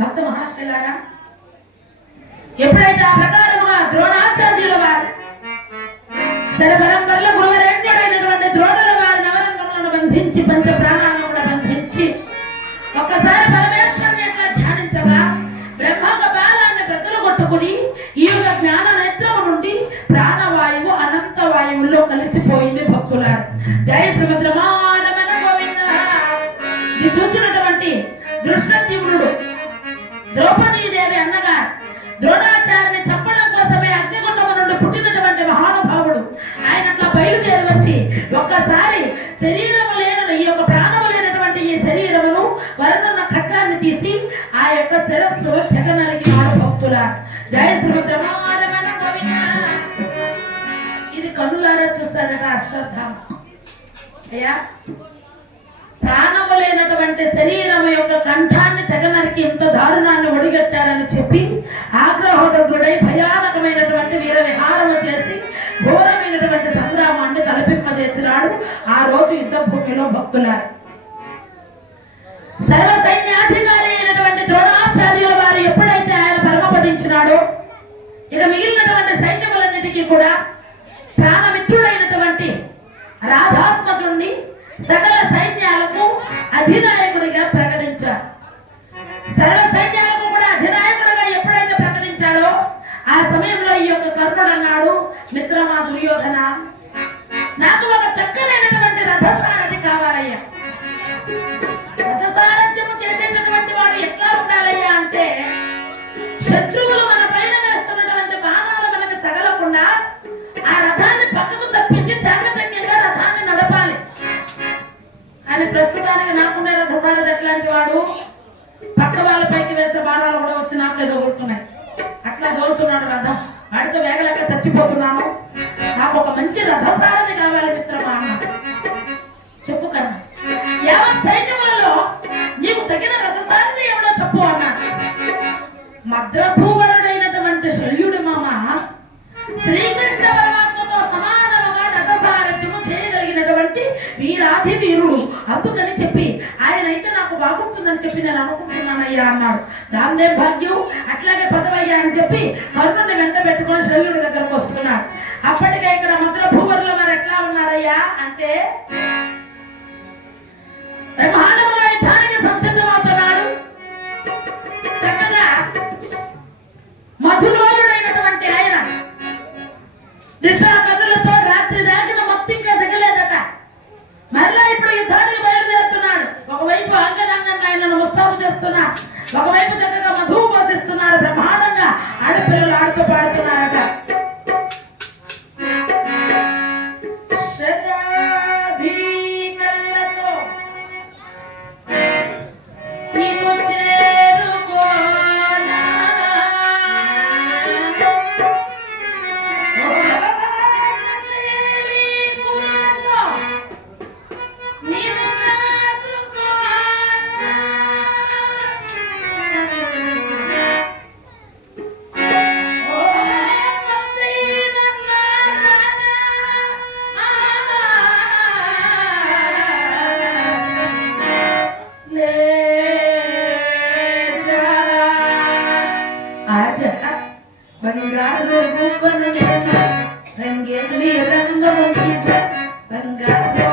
భక్త మహాశైలారా, ఎప్పుడైతే ఆ ప్రకారముగా ద్రోణాచార్యుల వారు శరపరంపరల గురువరేణ్యుడైనటువంటి ద్రోణుల వారి నవరంగములను బంధించి పంచ ప్రాణాలను కూడా బంధించి ఒక్కసారి పరమేశ్వరుని ఎట్లా ధ్యానించగా బ్రహ్మక బాలాన్ని ప్రతులు కొట్టుకుని ఈ యొక్క జ్ఞాన నేత్రము నుండి ప్రాణవాయువు అనంత వాయువుల్లో కలిసిపోయింది. భక్తులారు జయ శ్రీమద్రమానమన గోవింద. ఇది చూచినటువంటి దృష్టద్యుమ్నుడు ద్రౌపదీదేవి అన్నగా ద్రోణాచార్యుని చంపడం కోసమే అగ్నిగుండము నుండి పుట్టినటువంటి మహానుభావుడు ఆయన అట్లా బయలుదేరి వచ్చి ఒక్కసారి శరీరము లేని ఈ యొక్క ప్రాణము లేనటువంటి ఈ శరీరమును వరనున్న ఖడ్గాన్ని తీసి ఆ యొక్క శిరస్సు తెగ నరికినాడు. భక్తుల జయ శ్రీమద్రమానమన గోవింద. ఇది కన్నులారా చూస్తాడట అశ్వత్థామ. అయ్యా, ప్రాణము లేనటువంటి శరీరం యొక్క కంఠాన్ని తెగనరికి ఇంత దారుణాన్ని ఒడిగట్టారని చెప్పి ఆగ్రహోదగ్రుడై భయానకమైనటువంటి వీర విహారము చేసి ఘోరమైనటువంటి సంగ్రామాన్ని తలపింపజేసినాడు ఆ రోజు యుద్ధ భూమిలో. భక్తులారు, సర్వ సైన్యాధికారి అయినటువంటి ద్రోణాచార్యుల వారు ఎప్పుడైతే ఆయన పరమపదించినాడో ఇక మిగిలినటువంటి సైన్యములన్నిటికీ కూడా ప్రాణమిత్రుడైనటువంటి రాధాత్మజుణ్ణి సకల సైన్యాలకు అధినాయకుడిగా ప్రకటించారు. సర్వ సైన్యాలకు కూడా అధినాయకుడిగా ఎప్పుడైతే ప్రకటించాడో ఆ సమయంలో ఈ యొక్క కర్ణుడు అన్నాడు, మిత్రమా దుర్యోధన, నాకు ఒక చక్కనైనటువంటి రథసారథి కావాలయ్యా. రథసారథ్యము చేసేటటువంటి వాడు ఎట్లా ఉండాలయ్యా అంటే శత్రువులు మన పైన వేస్తున్నటువంటి బాణాలు మనకు తగలకుండా ఆ రథాన్ని పక్కకు తప్పించి చాకచక్యంగా రథాన్ని నడపాలి అని. ప్రస్తుతానికి నాకున్న రథసారథి ఎట్లాంటి వాడు, పక్క వాళ్ళ పైకి వేసే బాణాలు కూడా వచ్చి నాకే దొరుకుతున్నాయి. అట్లా దొరుకుతున్నాడు రథం. వాడితో వేగలేక చచ్చిపోతున్నాను. నాకు ఒక మంచి రథసారథి కావాలి మిత్రమా అన్న. చెప్పు కన్నా, యావత్ సైన్యములలో నీకు తగిన రథసారథి ఎవడో చెప్పు అన్నాడు. మద్రభూవరుడైనటువంటి శల్యుడి మామ శ్రీకృష్ణ పరమాత్మతో సమానముగా రథసారథ్యము చేయగలిగినటువంటి వీరాధి వీరుడు. అందుకని చెప్పి ఆయన అయితే నాకు బాగుంటుందని చెప్పి నేను అనుకుంటున్నానయ్యా అన్నాడు. దాన్నే భాగ్యం, అట్లాగే పదవయ్యా అని చెప్పి కర్ణుని వెంట పెట్టుకొని శల్యుడి దగ్గరకు వస్తున్నాడు. అప్పటికే ఇక్కడ మద్రభూవరుల వారు ఎట్లా ఉన్నారయ్యా అంటే బ్రహ్మాండముగా యుద్ధానికి సంసిద్ధమవుతున్నాడు. చక్కగా మధులోలుడైనటువంటి ఆయన దిశా కథలతో రాత్రి దాకిన మొత్తంగా దిగలేదట. మరలా ఇప్పుడు యుద్ధానికి బయలుదేరుతున్నాడు. ఒకవైపు అంగనంగంగా ఆయనను ముస్తాబు చేస్తున్నారు, ఒకవైపు చక్కగా మధువు పోషిస్తున్నారు. బ్రహ్మాండంగా ఆడపిల్లలు ఆడుతూ పాడుతున్నారట. బంగారు